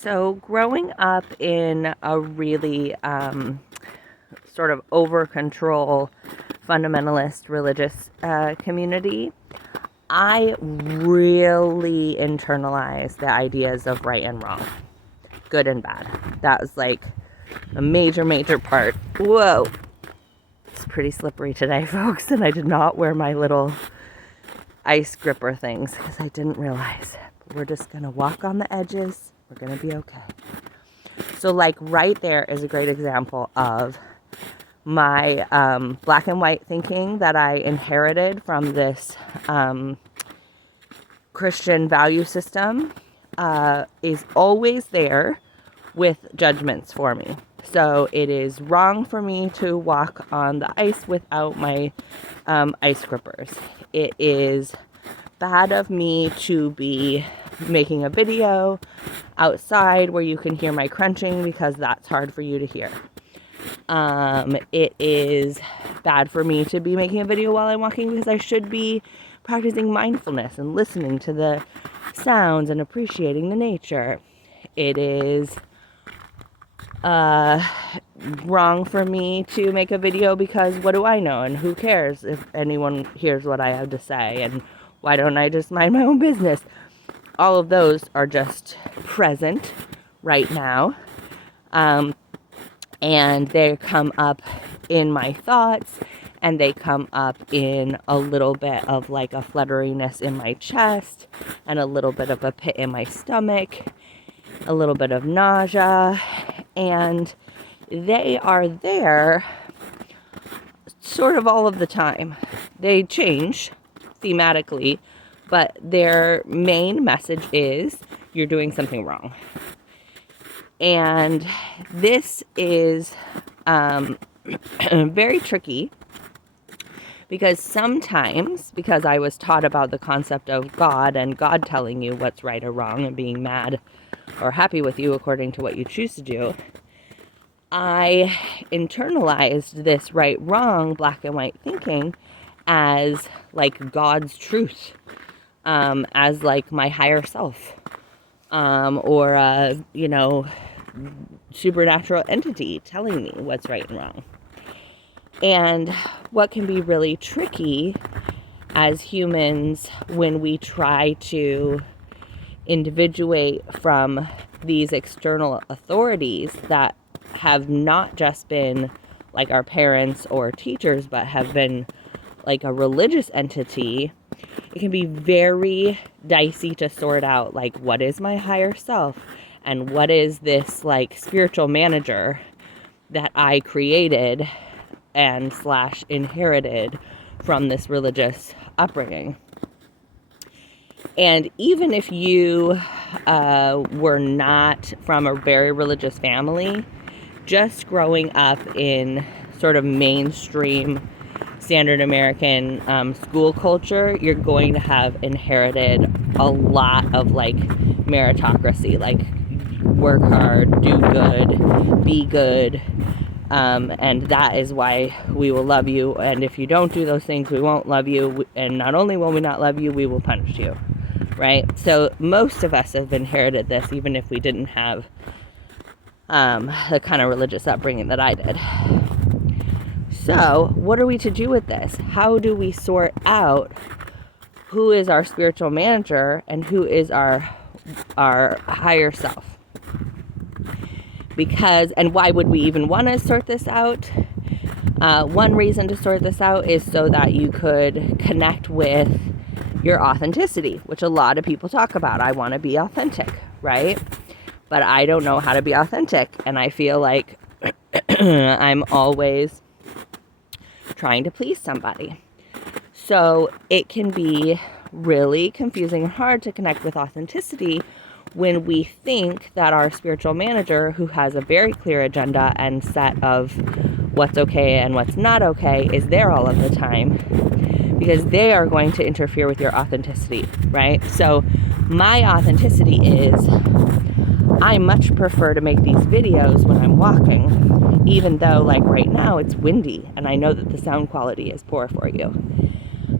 So growing up in a really sort of over control fundamentalist religious community, I really internalized the ideas of right and wrong, good and bad. That was like a major part. Whoa, it's pretty slippery today, folks, and I did not wear my little ice gripper things because I didn't realize. But we're just gonna walk on the edges. We're gonna be okay. So like right there is a great example of my black and white thinking that I inherited from this Christian value system is always there with judgments for me. So it is wrong for me to walk on the ice without my ice grippers. It is bad of me to be making a video outside where you can hear my crunching because that's hard for you to hear. It is bad for me to be making a video while I'm walking because I should be practicing mindfulness and listening to the sounds and appreciating the nature. It is wrong for me to make a video because what do I know and who cares if anyone hears what I have to say, and why don't I just mind my own business? All of those are just present right now. And they come up in my thoughts, and they come up in a little bit of like a flutteriness in my chest, and a little bit of a pit in my stomach, a little bit of nausea, and they are there sort of all of the time. They change thematically, but their main message is you're doing something wrong. And this is very tricky because sometimes, because I was taught about the concept of God and God telling you what's right or wrong and being mad or happy with you according to what you choose to do, I internalized this right-wrong, black and white thinking as like God's truth, as like my higher self, or supernatural entity telling me what's right and wrong. And what can be really tricky as humans when we try to individuate from these external authorities that have not just been like our parents or teachers, but have been like a religious entity, it can be very dicey to sort out like what is my higher self and what is this like spiritual manager that I created and / inherited from this religious upbringing. And even if you were not from a very religious family, just growing up in sort of mainstream standard American school culture, you're going to have inherited a lot of like meritocracy, like work hard, do good, be good, and that is why we will love you, and if you don't do those things, we won't love you, and not only will we not love you, we will punish you, right? So most of us have inherited this, even if we didn't have the kind of religious upbringing that I did. So what are we to do with this? How do we sort out who is our spiritual manager and who is our higher self? Because, and why would we even want to sort this out? One reason to sort this out is so that you could connect with your authenticity, which a lot of people talk about. I want to be authentic, right? But I don't know how to be authentic, and I feel like I'm always trying to please somebody. So it can be really confusing and hard to connect with authenticity when we think that our spiritual manager, who has a very clear agenda and set of what's okay and what's not okay, is there all of the time, because they are going to interfere with your authenticity, right? So my authenticity is I much prefer to make these videos when I'm walking, even though like right now it's windy and I know that the sound quality is poor for you.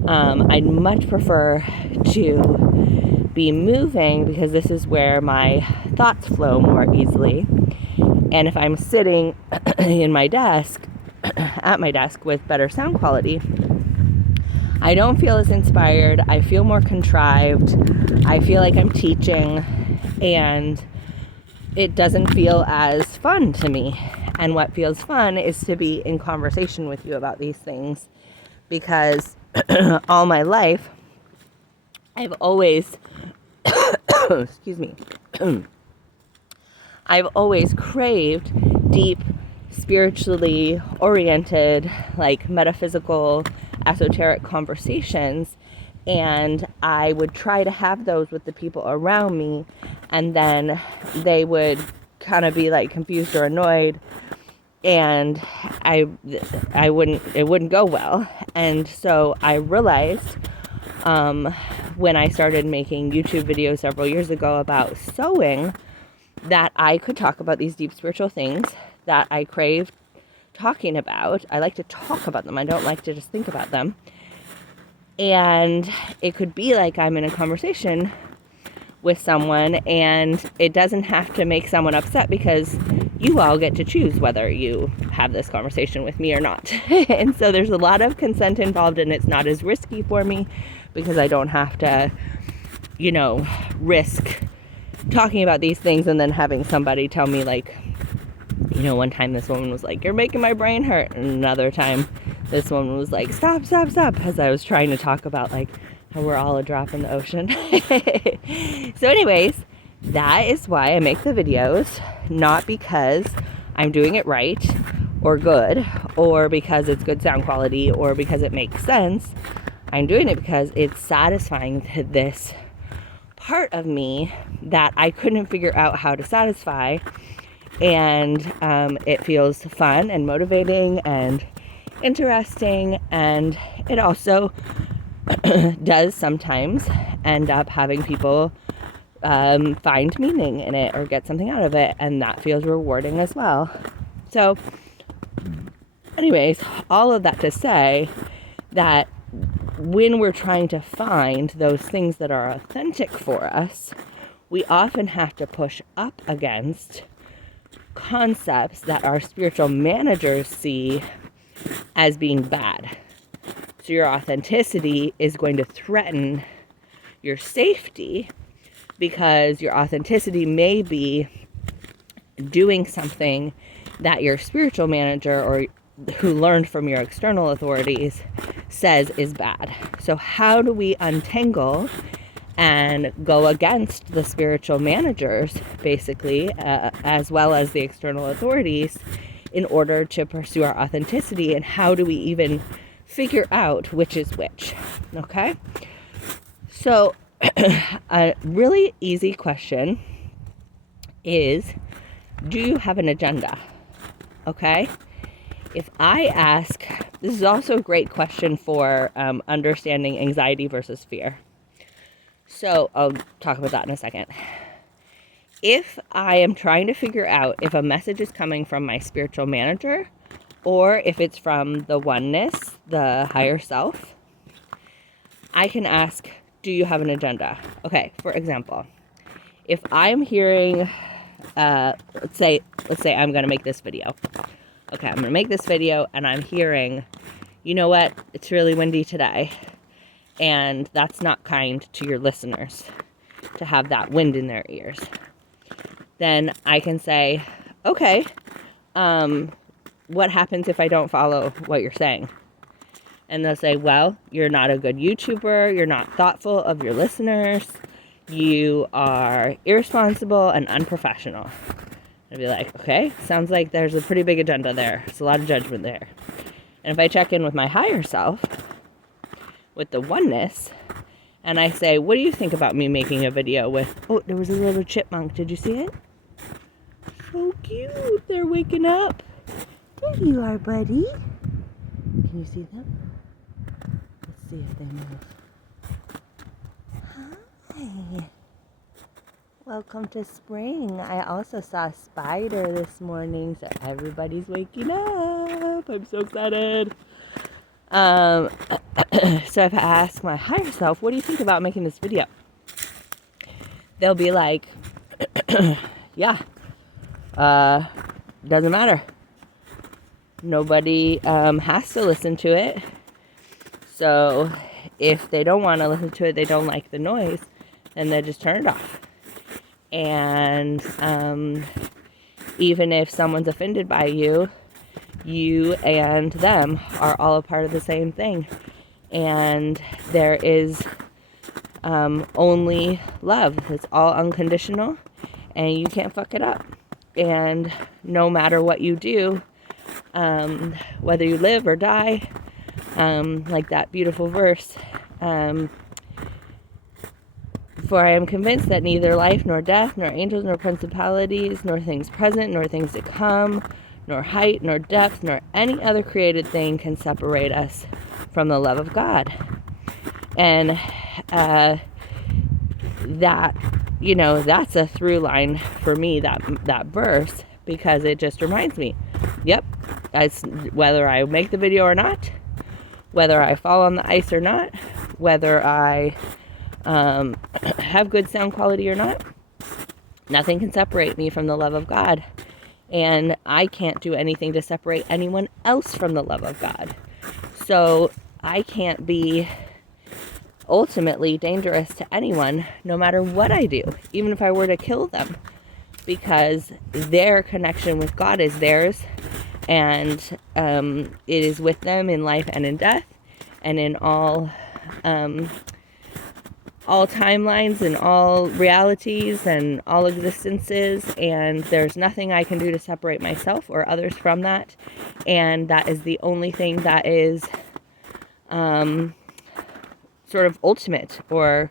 I'd much prefer to be moving because this is where my thoughts flow more easily. And if I'm sitting in my desk, at my desk with better sound quality, I don't feel as inspired. I feel more contrived. I feel like I'm teaching, and it doesn't feel as fun to me. And what feels fun is to be in conversation with you about these things, because all my life, I've always, excuse me, I've always craved deep, spiritually oriented, like metaphysical, esoteric conversations. And I would try to have those with the people around me, and then they would kind of be like confused or annoyed, and it wouldn't go well. And so I realized when I started making YouTube videos several years ago about sewing, that I could talk about these deep spiritual things that I crave talking about. I like to talk about them. I don't like to just think about them. And it could be like I'm in a conversation with someone, and it doesn't have to make someone upset, because you all get to choose whether you have this conversation with me or not. And so there's a lot of consent involved, and it's not as risky for me because I don't have to, risk talking about these things and then having somebody tell me, like, one time this woman was like, "You're making my brain hurt." And another time this woman was like, stop, as I was trying to talk about, like, how we're all a drop in the ocean. So anyways, that is why I make the videos, not because I'm doing it right or good, or because it's good sound quality, or because it makes sense. I'm doing it because it's satisfying to this part of me that I couldn't figure out how to satisfy. And it feels fun and motivating and interesting, and it also does sometimes end up having people find meaning in it or get something out of it, and that feels rewarding as well. So anyways, all of that to say that when we're trying to find those things that are authentic for us, we often have to push up against concepts that our spiritual managers see as being bad. So your authenticity is going to threaten your safety, because your authenticity may be doing something that your spiritual manager, or who learned from your external authorities, says is bad. So how do we untangle and go against the spiritual managers, basically, as well as the external authorities, in order to pursue our authenticity? And how do we even figure out which is which? Okay? So a really easy question is, do you have an agenda? Okay? If I ask, this is also a great question for understanding anxiety versus fear. So I'll talk about that in a second. If I am trying to figure out if a message is coming from my spiritual manager, or if it's from the oneness, the higher self, I can ask, do you have an agenda? Okay, for example, if I'm hearing, let's say I'm going to make this video. Okay, I'm going to make this video, and I'm hearing, you know what, it's really windy today. And that's not kind to your listeners to have that wind in their ears. Then I can say, okay, what happens if I don't follow what you're saying? And they'll say, well, you're not a good YouTuber. You're not thoughtful of your listeners. You are irresponsible and unprofessional. I'd be like, okay, sounds like there's a pretty big agenda there. There's a lot of judgment there. And if I check in with my higher self, with the oneness, and I say, what do you think about me making a video with, oh, there was a little chipmunk. Did you see it? So cute. They're waking up. There you are, buddy. Can you see them? Let's see if they move. Hi. Welcome to spring. I also saw a spider this morning, so everybody's waking up. I'm so excited. So if I ask my higher self, what do you think about making this video? they'll be like, yeah, doesn't matter. Nobody has to listen to it. So if they don't want to listen to it, they don't like the noise, then they just turn it off. And even if someone's offended by you, you and them are all a part of the same thing. And there is only love. It's all unconditional, and you can't fuck it up. And no matter what you do, whether you live or die, like that beautiful verse, for I am convinced that neither life nor death, nor angels, nor principalities, nor things present, nor things to come, nor height, nor depth, nor any other created thing can separate us from the love of God. And that, that's a through line for me, that verse, because it just reminds me, yep, as whether I make the video or not, whether I fall on the ice or not, whether I have good sound quality or not, nothing can separate me from the love of God. And I can't do anything to separate anyone else from the love of God. So I can't be ultimately dangerous to anyone, no matter what I do, even if I were to kill them, because their connection with God is theirs, and it is with them in life and in death, and in all timelines and all realities and all existences, and there's nothing I can do to separate myself or others from that. And that is the only thing that is sort of ultimate, or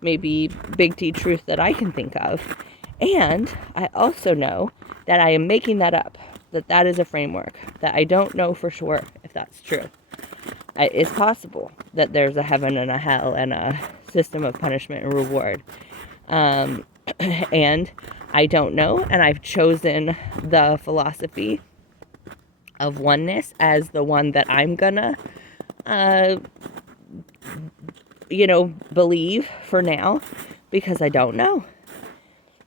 maybe big T truth that I can think of. And I also know that I am making that up, that is a framework, that I don't know for sure if that's true. It's possible that there's a heaven and a hell and a system of punishment and reward. And I don't know, and I've chosen the philosophy of oneness as the one that I'm gonna believe for now, because I don't know.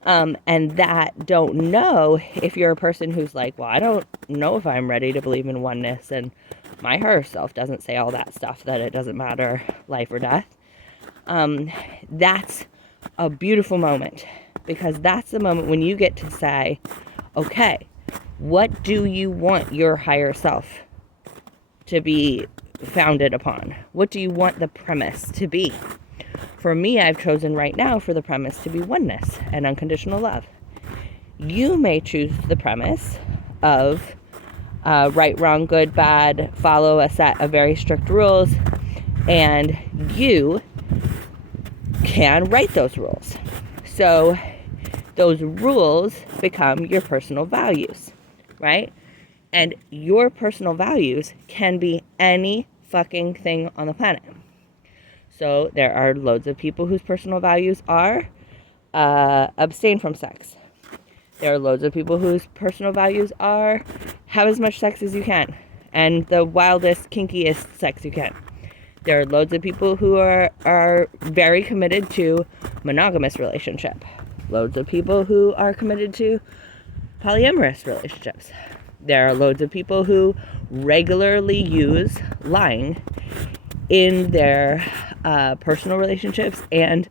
And that don't know, if you're a person who's like, well, I don't know if I'm ready to believe in oneness, and my higher self doesn't say all that stuff, that it doesn't matter life or death. That's a beautiful moment, because that's the moment when you get to say, okay, what do you want your higher self to be founded upon? What do you want the premise to be? For me, I've chosen right now for the premise to be oneness and unconditional love. You may choose the premise of right, wrong, good, bad, follow a set of very strict rules, and you can write those rules. So those rules become your personal values, right? And your personal values can be any fucking thing on the planet. So there are loads of people whose personal values are abstain from sex. There are loads of people whose personal values are have as much sex as you can, and the wildest, kinkiest sex you can. There are loads of people who are very committed to monogamous relationship. Loads of people who are committed to polyamorous relationships. There are loads of people who regularly use lying in their personal relationships and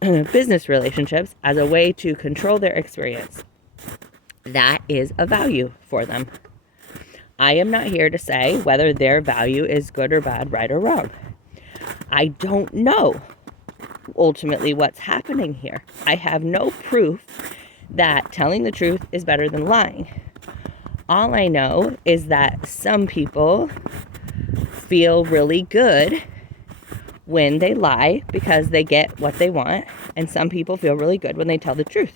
business relationships as a way to control their experience. That is a value for them. I am not here to say whether their value is good or bad, right or wrong. I don't know ultimately what's happening here. I have no proof that telling the truth is better than lying. All I know is that some people feel really good when they lie because they get what they want, and some people feel really good when they tell the truth.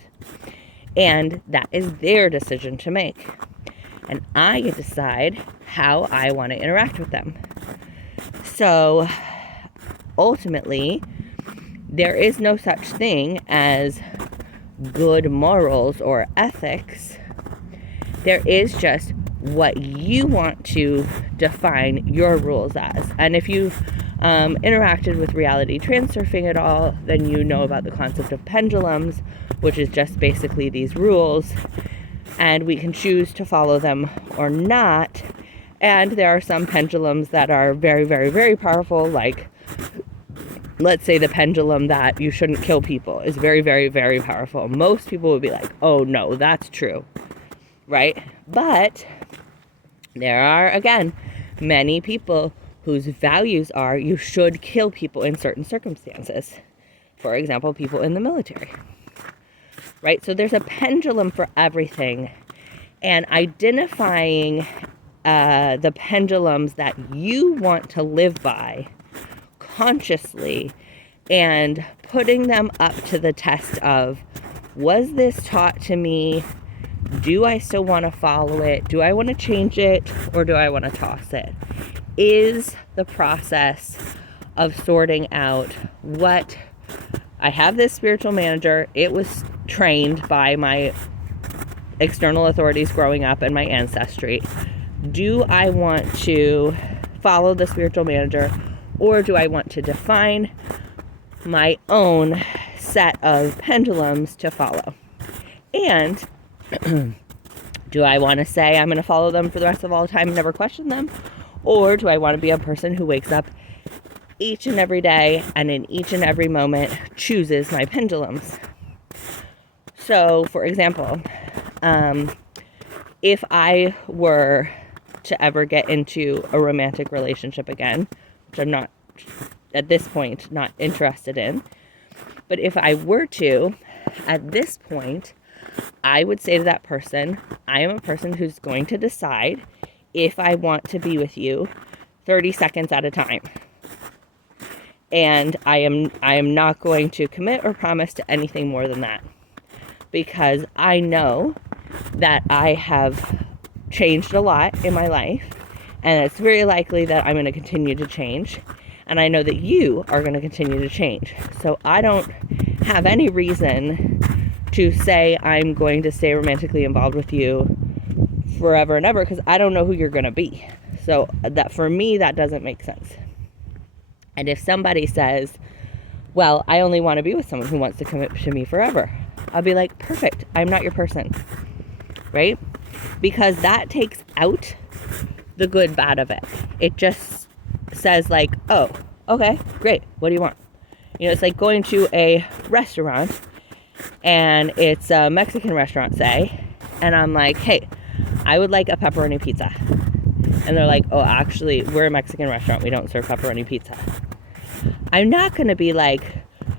And that is their decision to make. And I get to decide how I want to interact with them. So ultimately, there is no such thing as good morals or ethics. There is just what you want to define your rules as. And if you've interacted with reality transurfing at all, then you know about the concept of pendulums, which is just basically these rules, and we can choose to follow them or not. And there are some pendulums that are very, very, very powerful, like, let's say the pendulum that you shouldn't kill people is very, very, very powerful. Most people would be like, oh no, that's true, right? But there are, again, many people whose values are you should kill people in certain circumstances. For example, people in the military, right? So there's a pendulum for everything, and identifying the pendulums that you want to live by consciously and putting them up to the test of, was this taught to me? Do I still want to follow it? Do I want to change it? Or do I want to toss it? Is the process of sorting out what I have. This spiritual manager, it was trained by my external authorities growing up and my ancestry. Do I want to follow the spiritual manager, or do I want to define my own set of pendulums to follow? And do I want to say I'm going to follow them for the rest of all time and never question them? Or do I want to be a person who wakes up each and every day and in each and every moment chooses my pendulums? So, for example, if I were to ever get into a romantic relationship again, which I'm not, at this point, not interested in, but if I were to, at this point, I would say to that person, I am a person who's going to decide if I want to be with you 30 seconds at a time. And I am not going to commit or promise to anything more than that, because I know that I have changed a lot in my life, and it's very likely that I'm going to continue to change, and I know that you are going to continue to change. So I don't have any reason to say I'm going to stay romantically involved with you forever and ever, because I don't know who you're going to be. So that, for me, that doesn't make sense. And if somebody says, well, I only want to be with someone who wants to commit to me forever, I'll be like, perfect, I'm not your person, right? Because that takes out the good, bad of it. It just says like, oh, okay, great, what do you want? You know, it's like going to a restaurant, and it's a Mexican restaurant, say, and I'm like, hey, I would like a pepperoni pizza. And they're like, oh, actually, we're a Mexican restaurant, we don't serve pepperoni pizza. I'm not going to be like,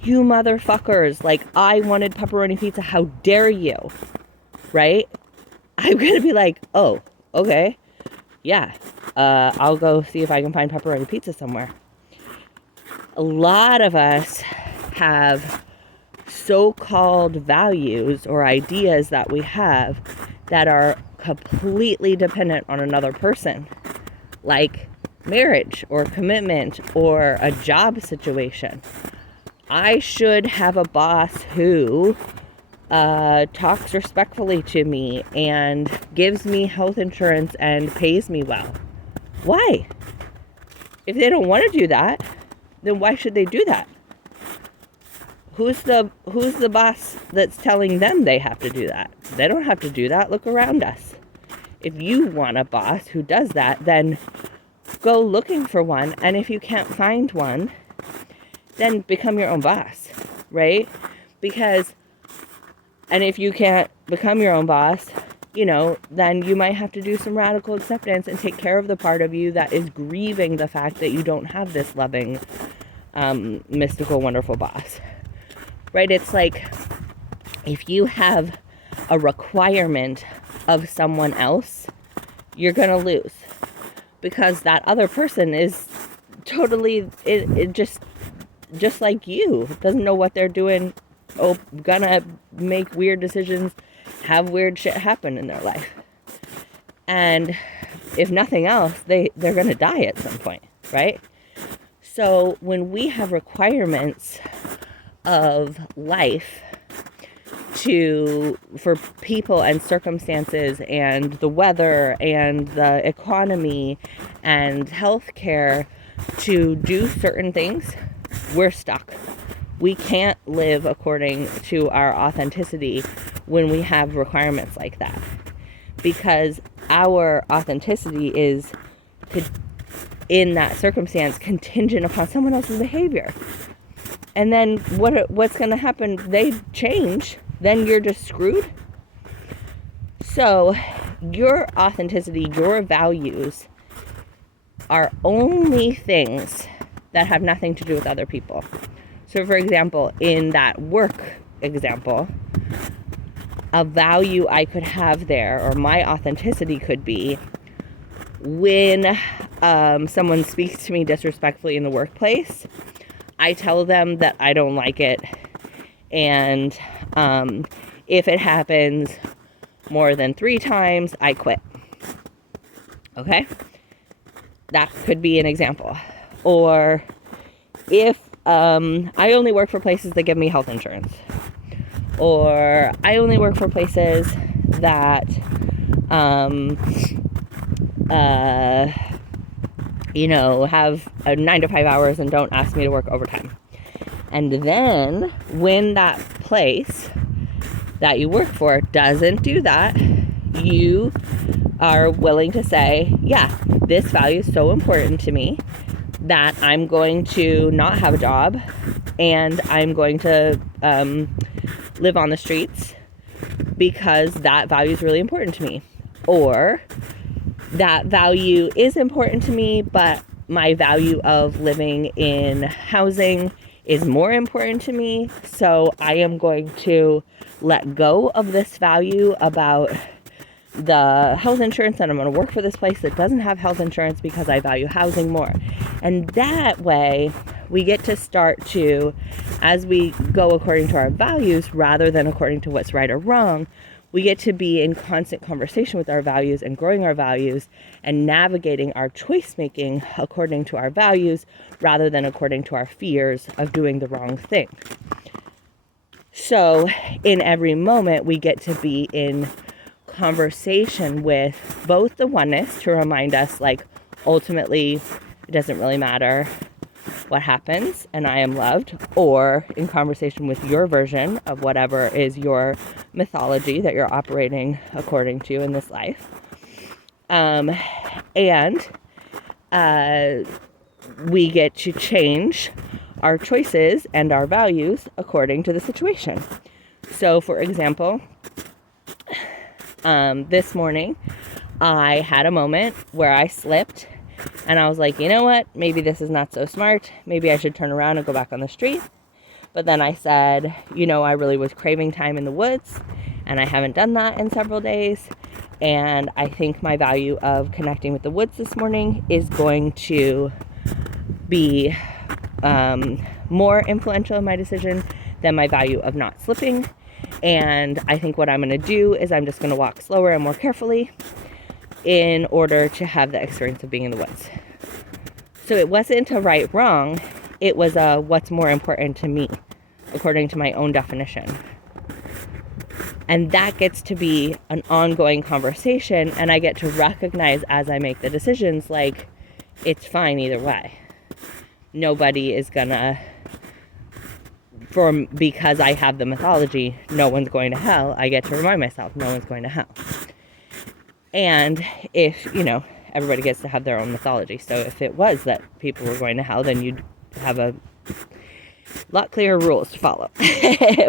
you motherfuckers, like, I wanted pepperoni pizza, how dare you, right? I'm going to be like, oh, okay, yeah, I'll go see if I can find pepperoni pizza somewhere. A lot of us have so-called values or ideas that we have that are completely dependent on another person, like marriage or commitment or a job situation. I should have a boss who talks respectfully to me and gives me health insurance and pays me well. Why? If they don't want to do that, then why should they do that? Who's the boss that's telling them they have to do that? They don't have to do that. Look around us. If you want a boss who does that, then go looking for one. And if you can't find one, then become your own boss, right? And if you can't become your own boss, you know, then you might have to do some radical acceptance and take care of the part of you that is grieving the fact that you don't have this loving, mystical, wonderful boss, right? It's like, if you have a requirement of someone else, you're going to lose, because that other person is totally, it just like you, doesn't know what they're doing, gonna make weird decisions, have weird shit happen in their life. And if nothing else, they're gonna die at some point, right? So when we have requirements of life for people and circumstances and the weather and the economy and healthcare to do certain things, we're stuck. We can't live according to our authenticity when we have requirements like that, because our authenticity is, in that circumstance, contingent upon someone else's behavior. And then what's going to happen? They change, then you're just screwed. So your authenticity, your values are only things that have nothing to do with other people. So for example, in that work example, a value I could have there, or my authenticity could be, when someone speaks to me disrespectfully in the workplace, I tell them that I don't like it, and if it happens more than 3 times, I quit. Okay? That could be an example. Or if I only work for places that give me health insurance, or I only work for places that have 9 to 5 hours and don't ask me to work overtime. And then when that place that you work for doesn't do that, you are willing to say, yeah, this value is so important to me that I'm going to not have a job, and I'm going to live on the streets because that value is really important to me. Or that value is important to me, but my value of living in housing is more important to me, so I am going to let go of this value about the health insurance, and I'm going to work for this place that doesn't have health insurance because I value housing more. And that way, we get to start to, as we go according to our values rather than according to what's right or wrong, we get to be in constant conversation with our values and growing our values and navigating our choice making according to our values rather than according to our fears of doing the wrong thing. So in every moment, we get to be in conversation with both the oneness to remind us, like, ultimately it doesn't really matter what happens and I am loved, or in conversation with your version of whatever is your mythology that you're operating according to in this life. And we get to change our choices and our values according to the situation. So for example, this morning I had a moment where I slipped, and I was like, you know what? Maybe this is not so smart. Maybe I should turn around and go back on the street. But then I said, I really was craving time in the woods, and I haven't done that in several days. And I think my value of connecting with the woods this morning is going to be more influential in my decision than my value of not slipping. And I think what I'm going to do is I'm just going to walk slower and more carefully in order to have the experience of being in the woods. So it wasn't a right wrong, it was a what's more important to me, according to my own definition. And that gets to be an ongoing conversation, and I get to recognize as I make the decisions, like, it's fine either way. Nobody is gonna, because I have the mythology, no one's going to hell. I get to remind myself, no one's going to hell. And if, everybody gets to have their own mythology. So if it was that people were going to hell, then you'd have a lot clearer rules to follow.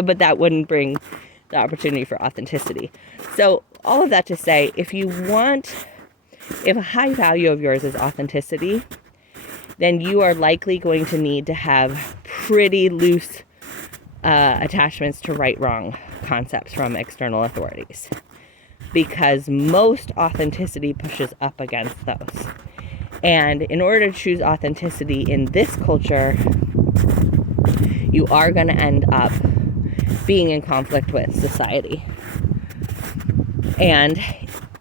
But that wouldn't bring the opportunity for authenticity. So all of that to say, if a high value of yours is authenticity, then you are likely going to need to have pretty loose attachments to right-wrong concepts from external authorities, because most authenticity pushes up against those. And in order to choose authenticity in this culture, you are going to end up being in conflict with society. And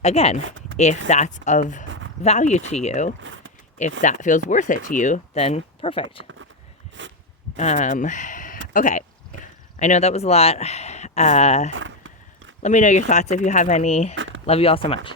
again, if that's of value to you, if that feels worth it to you, then perfect. Okay. I know that was a lot. Let me know your thoughts if you have any. Love you all so much.